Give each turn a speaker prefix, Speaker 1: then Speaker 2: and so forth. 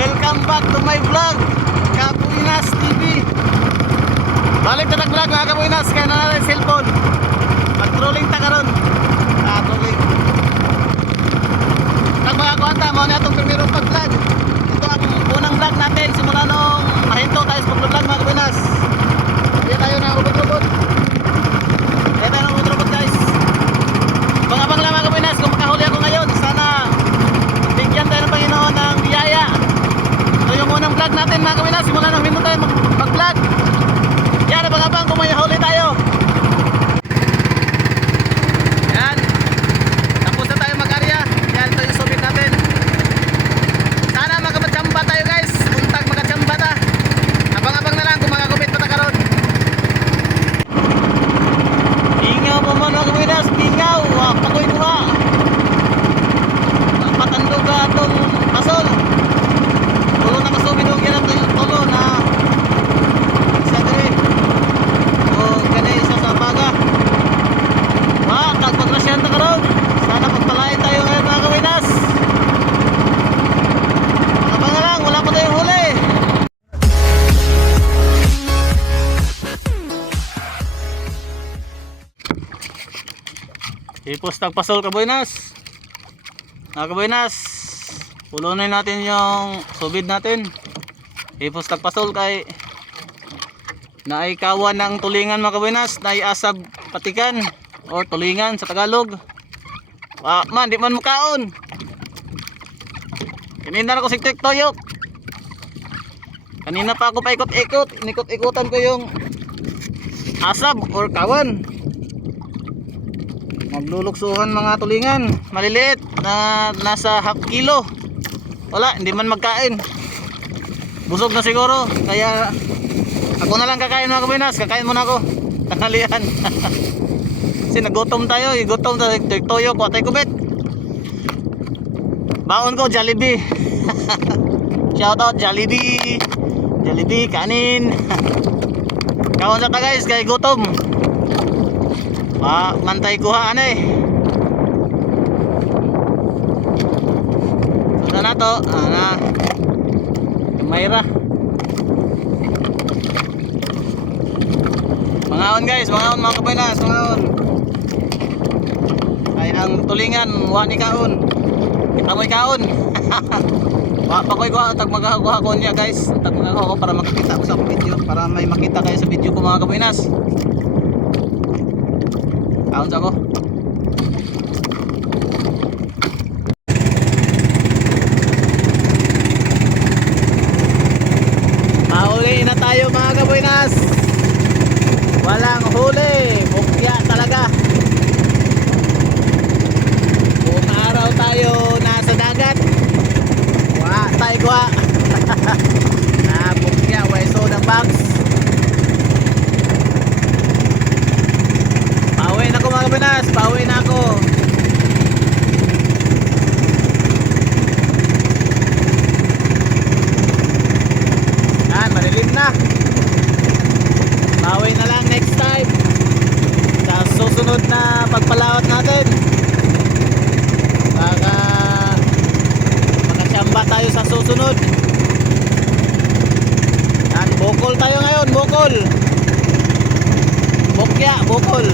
Speaker 1: Welcome back to my vlog Kapuinas TV Balik na nag-vlog mga Kapuinas Kaya na natin cellphone. Pag-trolling ta karon Ah, trolling Nag mga kuwanta, mo na itong primero pag-vlog. Ito ang unang vlog natin Simula nung mahinto tayo sa pag-vlog mga Kapuinas vlog kagpagrasyan ta karon. Sana pagpalain tayo ngayon mga kabinas. Abang na lang, wala pa tayong huli. Ipos tagpasol kaboynas. Mga kaboynas, pulunin natin yung subid natin. Ipos tagpasol kay naikawan ng tulingan mga kaboynas, naiasab patikan or tulingan sa Tagalog. Ah, man, di man mukaon. Kanina na ko si Toyok. Kanina pa ako paikot-ikot, inikot-ikutan ko yung asab or kawan. Magluluksuhan mga tulingan, maliliit na nasa half kilo. Wala, hindi man magkain. Busog na siguro, kaya ako na lang kakain mga kabinas, kakain muna ako. Tanghalian. Kasi nagutom tayo, eh. gutom tayo, toyo ko, atay kubit. Baon ko, Jollibee. Shout out Jollibee. Jollibee, kanin. Kawan sa ta guys, kay gutom. Pa, mantay kuha ano eh. Ito na to, ana. Mayra. Mangaon guys, mangaon mga kapinas, mangaon. Ay ang tulingan, wa ni kaon. Kita mo kaon. Wa pa koy ko tag magakuha ko niya guys. Tag magakuha ko para makita ko sa video, para may makita kayo sa video ko mga kapinas. Kaon sa ko. Mahuli na tayo mga kaboynas. Walang huli. Bukya talaga. Buong araw tayo nasa dagat. Wa tayo kwa. na bukya. Weso ng box. Pauwi na ako mga kabinas, pauwi na ako. Yan, malilim na. Pauwi na lang next time. Sa susunod na pagpalawat natin. Baka makasyamba tayo sa susunod. Yan, bukol tayo ngayon, bukol. Bukya, bukol.